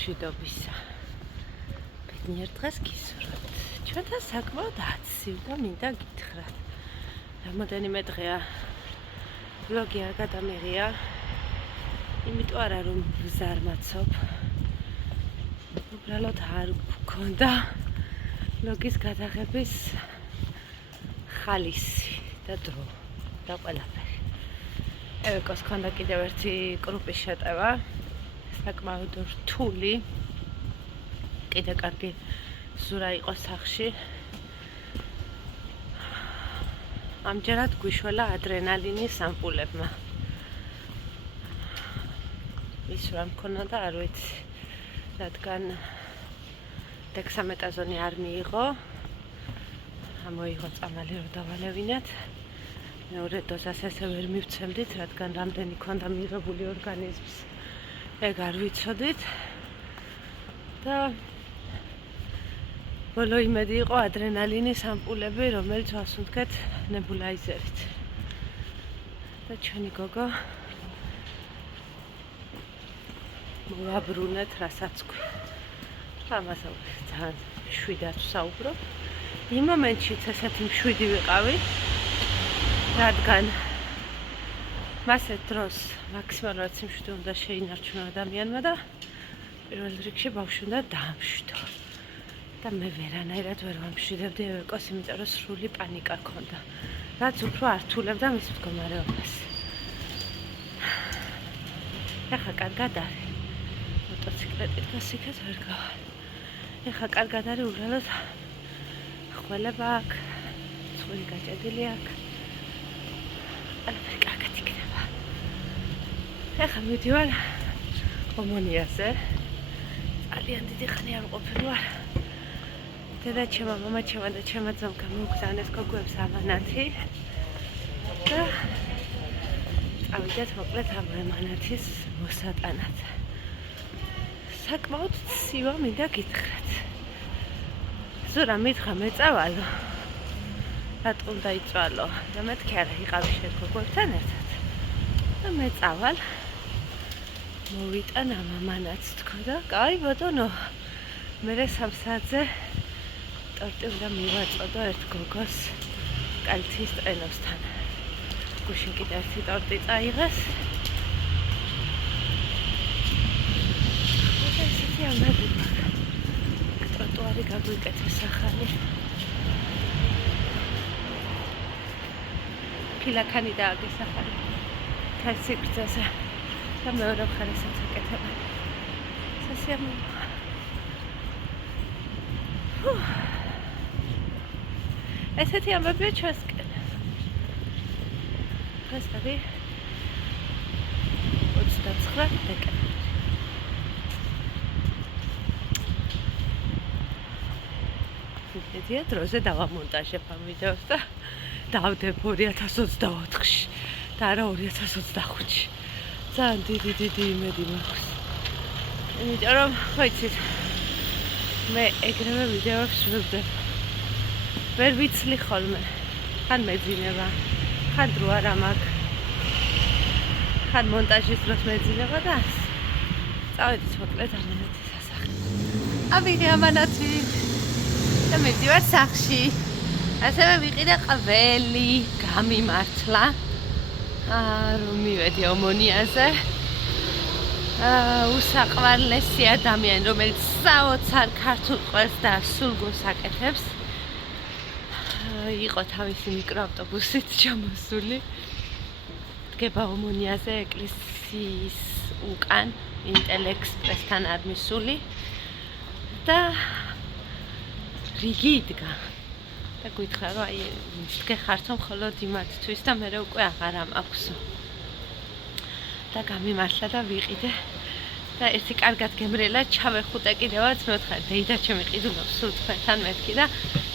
მშვიდობისა. ბედნიერ დღეს გისურვებთ. ჩვენთან საკმაოდ აცივ და მინდა გითხრათ. რამოდენიმე დღეა ვლოგი არ გადამიღია. იმიტომ არა რომ ვზარმაცობ. უბრალოდ არ გქონდა ვლოგის გადაღების ხალისი და დრო და ყველაფერი. ევეკოს ქონდა კიდევ ერთი კრუპის შეტევა. საკმაოდ რთული. კიდე კარგი ზურა იყო სახში. ამჯერად გვიშველა ადრენალინის ამპულებმა. ის რა მქონდა და არ ვიცი. რადგან დექსამეტაზონი არ მიიღო. ამოიღო წამალი რომ დავალევინათ. მეორე დოზას ესე ვერ მივცემდით, რადგან რამდენი ქონდა მიღებული ორგანიზმს. ეგ არ ვიცოდით. და ბოლო იმედი იყო ადრენალინის ამპულები, რომელიც ვასუნთქეთ ნებულაიზერით. და ჩვენი გოგო მოვაბრუნეთ რასაც გვი. ამას ძალიან შვიდად ვსაუბრობ. იმ მომენტშიც ესეთი მშვიდი ვიყავი, რადგან მასეთ დროს მაქსიმალურად სიმშვიდე უნდა შეინარჩუნა ადამიანმა და პირველ რიგში ბავშვი უნდა დაამშვიდო. და მე ვერანაირად ვერ ვამშვიდებდი ევეკოს, იმიტომ რომ სრული პანიკა ქონდა. რაც უფრო ართულებდა მის მდგომარეობას. ეხა კარგად არის. მოტოციკლეტით გასიქეთ ვერ გავალ. ეხა კარგად არის, უბრალოდ ხველება აქვს, ცხვირი გაჭედილი აქვს. ყველაფერი კარგად იქნება. ეხა მივდივარ ომონიაზე. ძალიან დიდი ხანი არ ვყოფილი ვარ. დედა ჩემო, მამა ჩემო და ჩემო ძმამ გამოგზავნეს გოგოებს ამანათი. და წავიდეთ მოკლედ ამ ამანათის მოსატანად. საკმაოდ ცივა მინდა გითხრათ. ზურა მითხრა მეწავალო. რატომ დაიწვალო? და მეთქი არა, იყავი შენ გოგოებთან ერთად. და მეწავალ. მოვიტან ამ ამანათს თქო და კაი ბატონო. მერე 3 საათზე ტორტი უნდა მივაწოდო ერთ გოგოს კალციის ტრენოსთან. გუშინ კიდე ერთი ტორტი წაიღეს. და ისეთი ამბები მაქვს. ტროტუარი გაგვიკეთეს ახალი. ფილაქანი დააგეს ახალი. თასიკრძაზე. და მეორე მხარესაც აკეთება. სასიამოვნოა. ესეთი ამბებია ჩვენსკენ. დღეს არის 29 დეკემბერი. მიდია დროზე დავამონტაჟებ ამ ვიდეოს და დავდებ 2024-ში და არა 2025-ში. ძალიან დიდი იმედი მაქვს. იმიტომ რომ ვიცით, მე ეგრევე ვიდეოებს ვებდებ. ვერ ვიცლი ხოლმე. ხან მეძინება, ხან დრო არა მაქვს. ხან მონტაჟის დროს მეძინება და ასე. წავედით მოკლედ ამანათის სასახლე. ავიღე ამანათი და მივდივარ სახლში. ასევე ვიყიდე ყველი, გამიმართლა. რომ მივედი ომონიაზე. უსაყვარლესი ადამიანი, რომელიც საოცარ ქართულ ყველს და სულგუნს აკეთებს. იყო თავისი მიკროავტობუსით ჩამოსული. დგება ომონიაზე ეკლესიის უკან, ინტელექსპრესთან არ მისული. და რიგი იდგა. და გითხრა რომ აი გეხართო მხოლოდ იმათთვის და მე უკვე აღარ მაქვსო. და გამიმართლა და ვიყიდე და ერთი კარგად გემრიელა ჩავეხუტე კიდევაც მეოთხე დეიდა ჩემი ყიდულობს სულ თქვენთან მეთქი და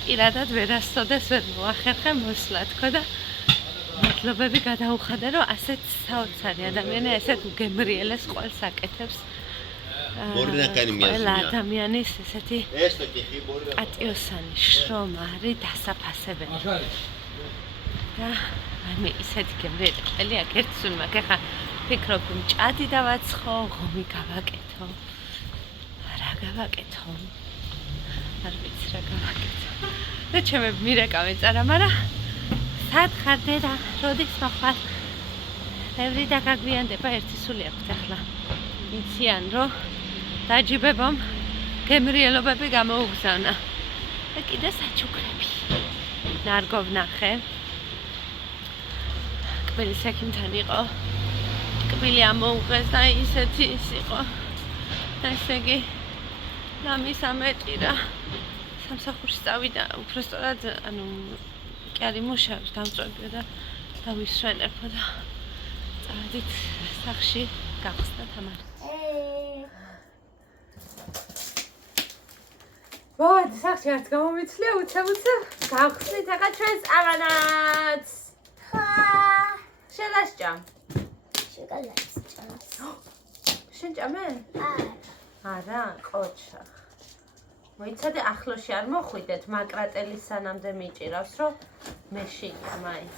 პირადად ვერასწოდეს ვერ მოახერხე მოსვლა თქო და მადლობები გადაუხადე რომ ასეთ საოცარი ადამიანი ესეთ გემრიელეს ყველს აკეთებს. ყველა ადამიანის ესეთი პატიოსანი, შრომარი, დასაფასებელი. და მე ისეთი გემრიელი ყველი აქ ერთ სულ მაქვს. ეხა ფიქრობ მჭადი დავაცხო, ღომი გავაკეთო. რა გავაკეთო? არ ვიცი რა გავაკეთო. და ჩემები მირეკავე წარა, მაგრამ სად ხარდე და როდის მოხარ? ბევრი დაგაგვიანდება, ერთი სული აქვს ახლა. იციან რომ დაჯიბებამ გემრიელობები გამოუგზავნა. და კიდე საჩუქრები. ნარგო ვნახე. კბილის ექიმთან იყო. კბილი ამოუღეს და ისეთი ის იყო. ესე იგი ლამის ამეტირა. სამსახურში წავიდა, უფრო სწორად, ანუ კი არ იმუშავებს, დამწვევია და დავისვენებო და წავედით სახში გახსნა თამარი. მოდი სახში არც გამომიცლია, უცებ გავხსნით ახლა ჩვენს აღანაც. შენ რა სჭამ? შოკოლადს ჭამს. შენ ჭამე? არა, ყოჩა. მოიცადე ახლოში არ მოხვიდეთ, მაკრატელი სანამდე მიჭირავს, რომ მე შიგა მაინც.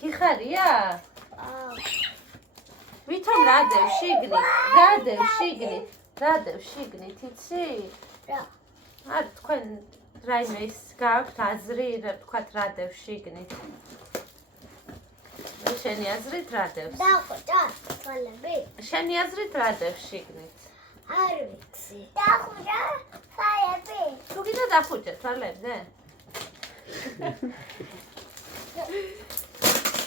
გიხარია? ვითომ რადევ შიგნით, იცი? რა? არ თქვენ რაიმე ის გააქვთ აზრი, თქვათ რადევ შიგნით. შენი აზრით რადევს? დახვდა თვალები? შენი აზრით რადევს შიგნით? არ ვიცი. დახვდა თვალები? თუ კიდე დახუჭე თვალებზე?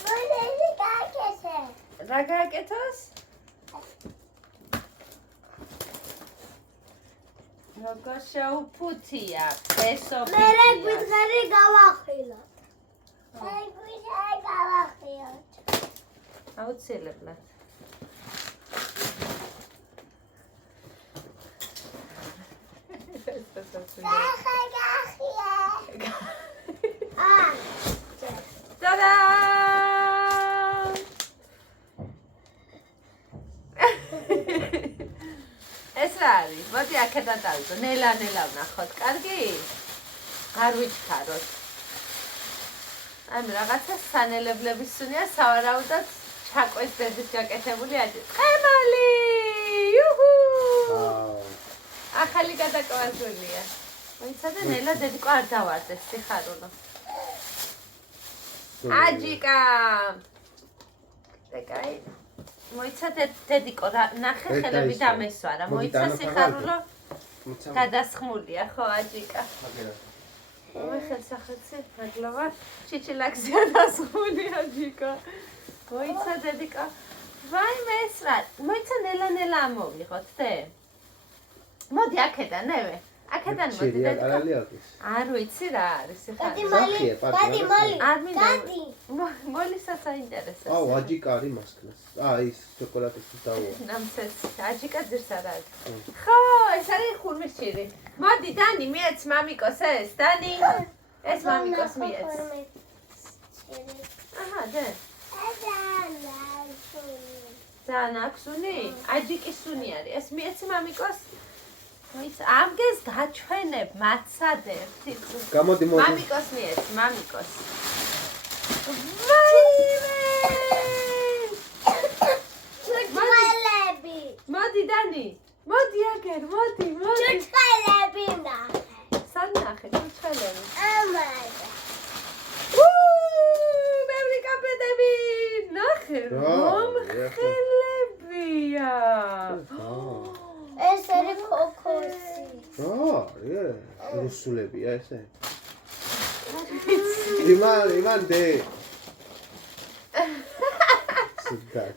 მოდი გააკეთე. რა გააკეთოს? როგორ შეუფუთია, ფესოფიტია. მე გვიძღარი გავახილოთ. აუცილებლად. ტადა! ეს რა არის? მოდი აქედან დავიდო. ნელა ვნახოთ. კარგი? არ ვიჩქაროთ. ანუ რაღაცა სანელებლების სუნია სავარაუდოდ ჩაკვეს დედის გაკეთებული აჯი. ყემალი! იუჰუ! ახალი გადაკვასულია. მოიცადე ნელა დედიკო არ დავარდეს სიხარულო. აჯიკა! ეკაი. მოიცადე დედიკო ნახე ხელები დამესვარა. მოიცა სიხარულო გადასხმულია ხო აჯიკა? მე ხელსახეცი მადლობა. ჩიჩილაქსია დასხმული აჯიკა. მოიცა დედიკა. ვაიმე ეს რა? მოიცა ნელა ამოვიღოთ თე. მოდი აქედან ნევე. აქედან მოდი დედიკა. არ ვიცი რა არის დადი მალი. არ მინდა. მოლისა საინტერესოა. აუ აჯიკა არის მასკნას. ის შოკოლადის დაუვა. ნამცეს აჯიკა ძირს არ არის. ხო, ეს არის ხურმის ჭირი. მოდი დანი, მიეც მამიკოს ეს, დანი. ეს მამიკოს მიეც. აჰა, დე. ძალიან აქვს უნი? აჯიკის უნი არის. ეს მიეცი მამიკოს? მოიცა, ამგეს გაჩვენებ, მაცადებ. გამოდი მოდი. მამიკოს მიეც, მამიკოს. ვაიმე! ჩუჩხალები. მოდი დანი. მოდი აგერ, მოდი. ჩუჩხალები ნახე. სად ნახე, ჩუჩხალები? ამაზე. ბევრი კაპეტები. ნახე, მომხელებია. ეს არის კოკოსი. რუსულებია ესე. იმან დე.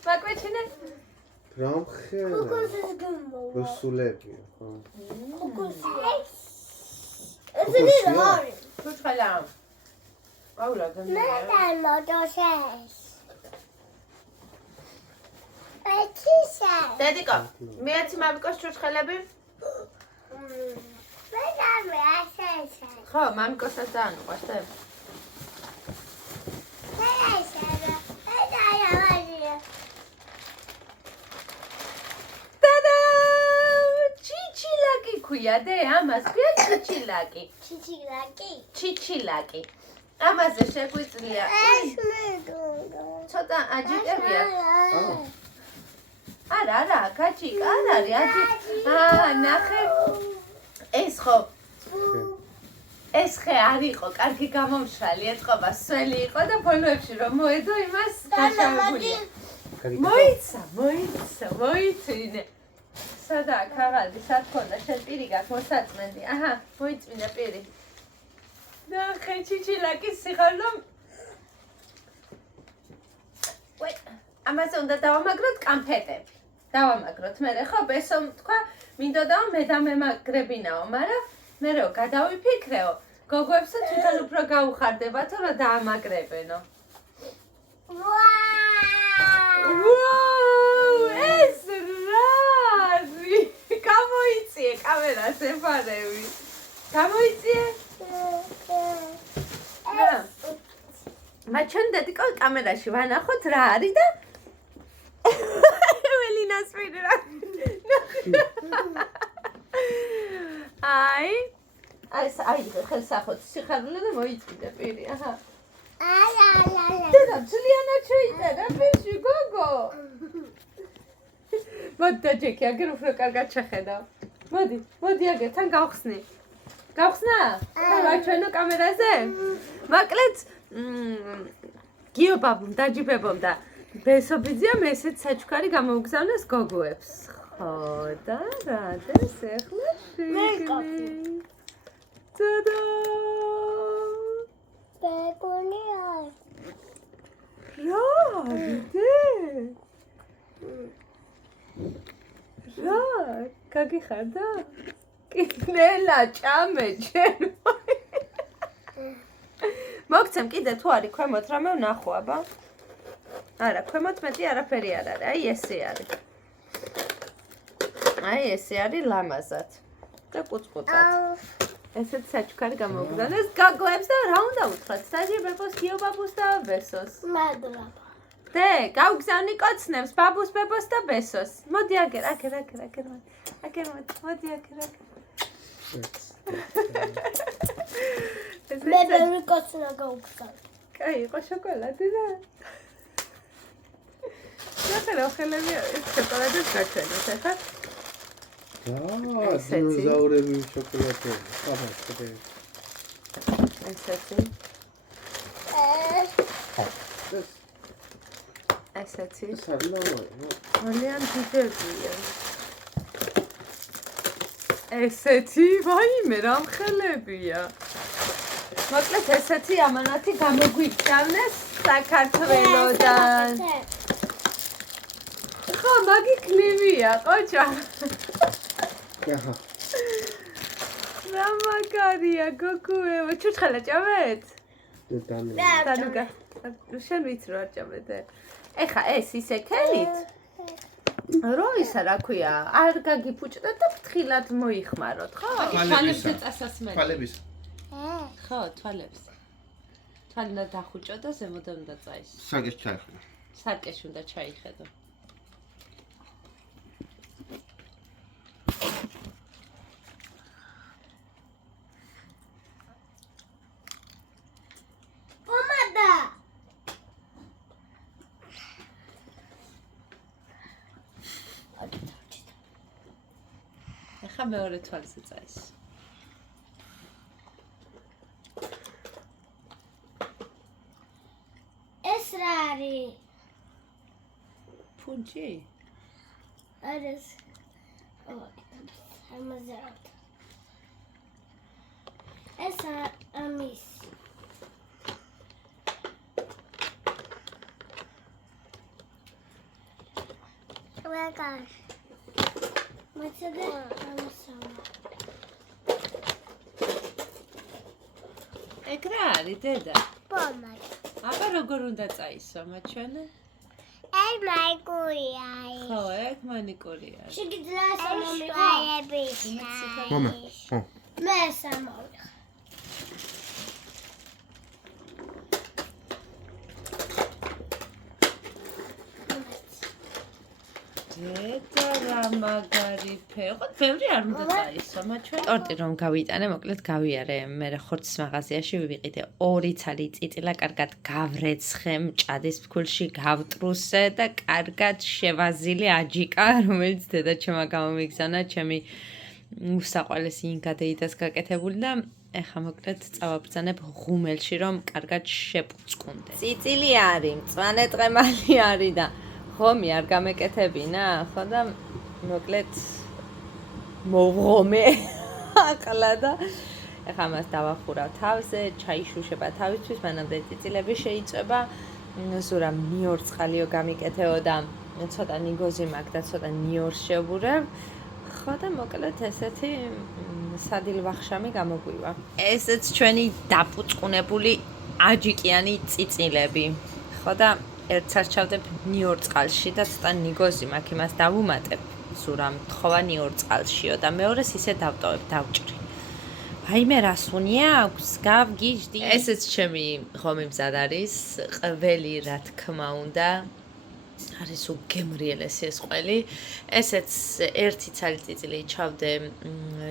მაკვეჩინე? რამხელა. კოკოსის გმოვა. რუსულებია, ხო. კოკოსი. ეს არის რა? ჩუჩხალა. აულა მე გემია. დამოდოშეს. ეჩისა. დედიკო, მიეცი მამიკოს ჩუჩხალები? მე დამე ასეჩა. ხო, მამიკოსაც ძალიან უყვარს და. მე ესაა. მე დაიავაზია. ტადა! ჩიჩილაკი ქვია დე, ამას ქვია ჩიჩილაკი. ჩიჩილაკი. ამაზე შეგვიძლია. ეს მე გონდა. ცოტა აჯიკებია. არა, გაჭიკა, არ არის, აჯი. ნახე. ეს ხო ეს ხე არ იყო, კარგი გამომშრალი, ეთყობა სველი იყო და ბოლოებში რომ მოედო იმას გაშავებულია. მოიცინე. სადაა ქაღალდი, სად ქონდა, შენ პირი გაქვს, მოსაწმენდი. აჰა, მოიწმინდა პირი. ნახე, ჩიჩილაკის სიხარულო. ვაი, ამაზე უნდა დავამაგროთ კამფეტები. დავამაგროთ, მე ხო, ბესომ თქვა, მინდოდა მე დამემაგრებინაო, მაგრამ მე რო გადავიფიქრეო, გოგოებსა თვითონ უფრო გაუხარდებათო, რომ დაამაგრებენო. ეს რა არის? გამოიწიე კამერას ეფარები. გამოიწიე? მაჩვენ დედიკო კამერაში ვანახოთ რა არის და ველინას პირი რა. აი ხელსახოთ სიხარული და მოიწმინდა პირი. აჰა. დედა ძლიანად შეიწერა პირში გოგო. მოდი დაჯექი, აგერ უფრო კარგად შეხედავ. მოდი აგერ თან გავხსნი. გავხსნა? დავაჩვენო კამერაზე? მოკლედ გიობაბում დაჯიბებომ და ბესობიძიამ ესეც საჩუქარი გამოუგზავნეს გოგოებს. ხო და რადეს ეხლა შეგნი. და ბეკონია. რა გაგიხარდა? კინელა ჭამე ჩემ. მოგცემ კიდე თუ არის ქვემოთ რამე ვნახო აბა. არა, ქვემოთ მეტი არაფერი არ არის. აი ესე არის ლამაზად. და კუწკუწად. ესეც საჩუქარი გამოუგზავნეს გოგოებს და რა უნდა უთხრათ? საჯებებოს, გიობაბუს და ბესოს. მაგრამ დე, გავგზავნი კოცნებს, ბაბუს, ბებოს და ბესოს. მოდი აგერ. მოდი აგერ. მე ბევრი კოცნა გავუგზავნე. კაი, იყო შოკოლადი და ნახე რა ხელები არის შოკოლადის გაჩვენოთ ახლა. დინოზავრები შოკოლადები. ესეთი. ესეთი. ძალიან დიდებია. ესეთი, ვაიმე, რა ხელებია. მოკლედ ესეთი ამანათი გამოგვიგზავნეს საქართველოდან. ხო, მაგიქნებია, ყოჩა. აჰა. რა მაგარია, გოგოეო, ჩურჩხელა ჭამეთ? დანუგა. შენ ვიცი რა ჭამეთ? ეხა ეს ისე ქენით? რო ისა რა ქვია, არ გაგიფუჭდეთ და ფრთხილად მოიხმაროთ, ხო? თვალებზე წასასმელი. თვალების. ხო, თვალებს. თვალი უნდა დახუჭო და ზემოდან უნდა წაისო. საკეს ჩაიხედა. სარკეში უნდა ჩაიხედო. პომადა. ეხა მეორე თვალზე წაისო. ეს რა არის? ფუნჩი? არის. ამაზერავთ. ეს ამის. ვაკაშ. მოცადე ამასამა. ეგ რა არის დედა? პომადა. აბა როგორ უნდა წაისო მაჩვენე? ეს მაიკურია. ხო, ეგ მანიკურია. შეგიძლია სამომიყოების. მამა, ხო. მე სამომიყო. ზედა რა მაგარი ფეხო. ბევრი არ უნდა წაისვა მათ ჩვენ. ტორტი რომ გავიტანე, მოკლედ გავიარე. მე ხორცის მაღაზიაში ვიყიდე 2 ცალი წიწილა, კარგად გავრეცხე, მჭადის ფქვილში გავტრუსე და კარგად შევაზილე აჯიკა, რომელიც დედაჩემმა გამომიგზავნა, ჩემი უსაყვარლესი ინგრედიენტს გაკეთებული და ეხა მოკლედ წავაბრძანებ ღუმელში, რომ კარგად შეპუწკუნდე. წიწილი არის, მწვანე ტყემალი არის და ხომი არ გამეკეთებინა, ხო და მოკლედ მოვღომე ახლა და ეხა მას დავახურავ თავზე, ჩაიშუშება თავისთვის, მანამდე წიწილები შეიწება. ზურა მიორწყალიო გამიკეთეო და ცოტა ნიგოზი მაქვს და ცოტა ნიორს შევურევ. ხო და მოკლედ ესეთი სადილვახშამი გამოგვივა. ესეც ჩვენი დაპუწკუნებული აჯიკიანი წიწილები. ხო და ერთსაც ჩავდებ ნიორ წყალში და ცოტა ნიგოზი მაქვს, იმას დავუმატებ. ზურა მთხოვა ნიორ წყალშიო და მეორეს ისე დავტოვებ, დავჭრი. ვაიმე რას უნია აქვს, გავგიჟდი. ესეც ჩემი ღომი მზად არის, ყველი რა თქმა უნდა. არის უგემრიელესი ეს ყველი. ესეც ერთი ცალი წიწილი ჩავდე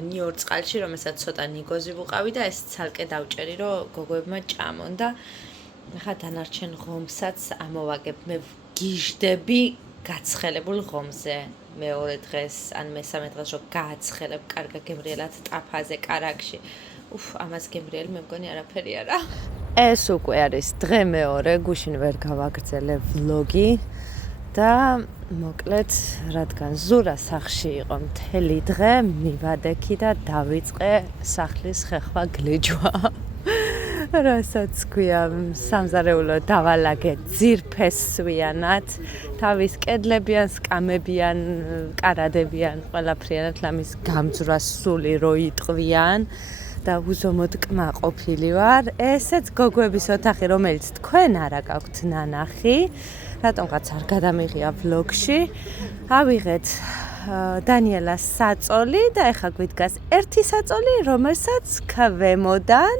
ნიორ წყალში, რომელსაც ცოტა ნიგოზი ვუყავი და ეს ცალკე დავჭერი, რომ გოგოებმა ჭამონ და ახლა დანარჩენ ღომსაც ამოვაგებ. მე ვგიჟდები გაცხელებულ ღომზე. მეორე დღეს ან მესამე დღეს რომ გააცხელებ კარგა გემრიელად ტაფაზე, კარაქში. ამას გემრიელი მე მგონი არაფერი არა. ეს უკვე არის დღე მეორე, გუშინ ვერ გავაგრძელე ვლოგი. და მოკლედ რადგან ზურა სახლში იყო მთელი დღე, მივადექი და დავიწყე სახლის ხეხვა გლეჯვა. რასაც ქვია, სამზარეულო დავალაგე ძირფესვიანად, თავის კედლებიან, სკამებიან, კარადებიან, ყველაფრიანად ლამის გამძვრას სული რო იტყვიან და უზომოდ კმაყოფილი ვარ. ესეც გოგოების ოთახი, რომელიც თქვენ არა გაქვთ ნანახი. რატომღაც არ გადამიღია ვლოგში. ავიღეთ დანიელას საწოლი და ეხა გვიდგას ერთი საწოლი, რომელსაც ქვემოდან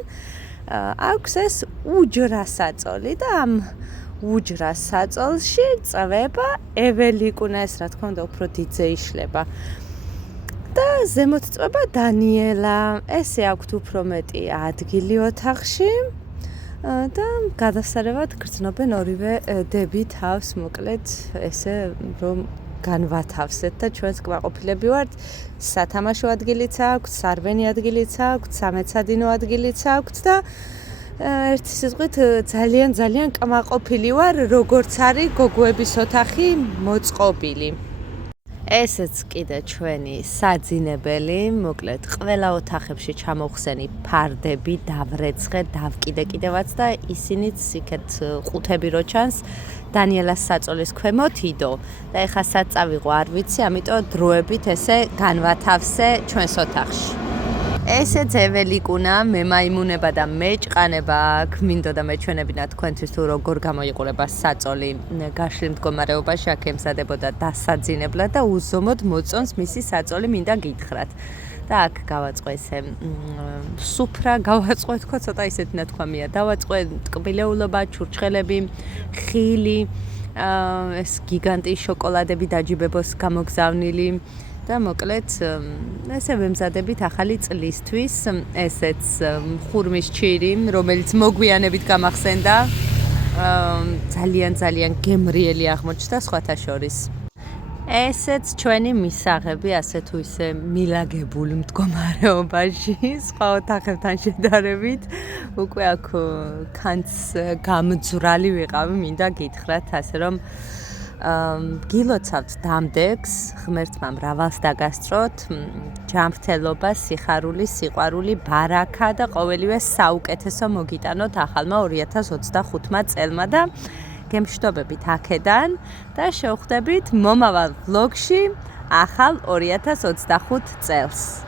აქვს ეს უჯრა საწოლი და ამ უჯრა საწოლში წვება ეველიკუნა, ეს რა თქმა უნდა უფრო დიდზე იშლება. და ზემოთ წვება დანიელა. ესე აქვთ უფრო მეტი ადგილი ოთახში. და გადასარევად გრძნობენ ორივე დები თავს, მოკლედ ესე რომ განვათავსეთ და ჩვენს კმაყოფილები ვართ. სათამაშო ადგილიც აქვს, სარბენი ადგილიც აქვს, სამეცადინო ადგილიც აქვს და ერთი სიტყვით ძალიან კმაყოფილი ვარ, როგორც არის გოგოების ოთახი მოწყობილი. ესეც კიდე ჩვენი საძინებელი, მოკლედ ყველა ოთახებში ჩამოვხსენი ფარდები, დავრეცხე, დავკიდე კიდევაც და ისინიც იქეთ ყუთები რო ჩანს დანიელას საწოლის ქვემოთ იდო და ეხა საწავიღო არ ვიცი, ამიტომ დროებით ესე განვათავსე ჩვენს ოთახში. ესე ძეველიკუნა, მე მაიმუნება და მეჭყანება აქ, მინდოდა მეჩვენებინა თქვენთვის თუ როგორ გამოიყურება საწოლი გაშლილ მდგომარეობაში, აქ ემზადებოდა დასაძინებლად და უზომოდ მოწონს მისი საწოლი, მინდა გითხრათ. და აქ გავაწყო ესე სუფრა, გავაწყო თქო ცოტა ისეთი ნათქვამია, დავაწყო ტკბილეულობა, ჩურჩხელები, ხილი, ეს გიგანტი შოკოლადები დაჯიბებოს გამოგზავნილი. და მოკლედ ესე ვემზადებით ახალი წლისთვის, ესეც ხურმის ჩირი, რომელიც მოგვიანებით გამახსენდა, ძალიან გემრიელი აღმოჩნდა სხვათა შორის. ესეც ჩვენი მისაღები ასე თუ ისე მილაგებული მდგომარეობაში, სხვა ოთახებთან შედარებით, უკვე აქ ქანც გამძვრალი ვიყავი, მინდა გითხრათ, ასე რომ გილოცავთ დამდეგს, ღმერთმა მრავალს დაგასწროთ, ჯანმრთელობა, სიხარული, სიყვარული, ბარაქა და ყოველივე საუკეთესო მოგიტანოთ ახალმა 2025 წელმა და გემშვიდობებით აქედან და შევხვდებით მომავალ ვლოგში ახალ 2025 წელს.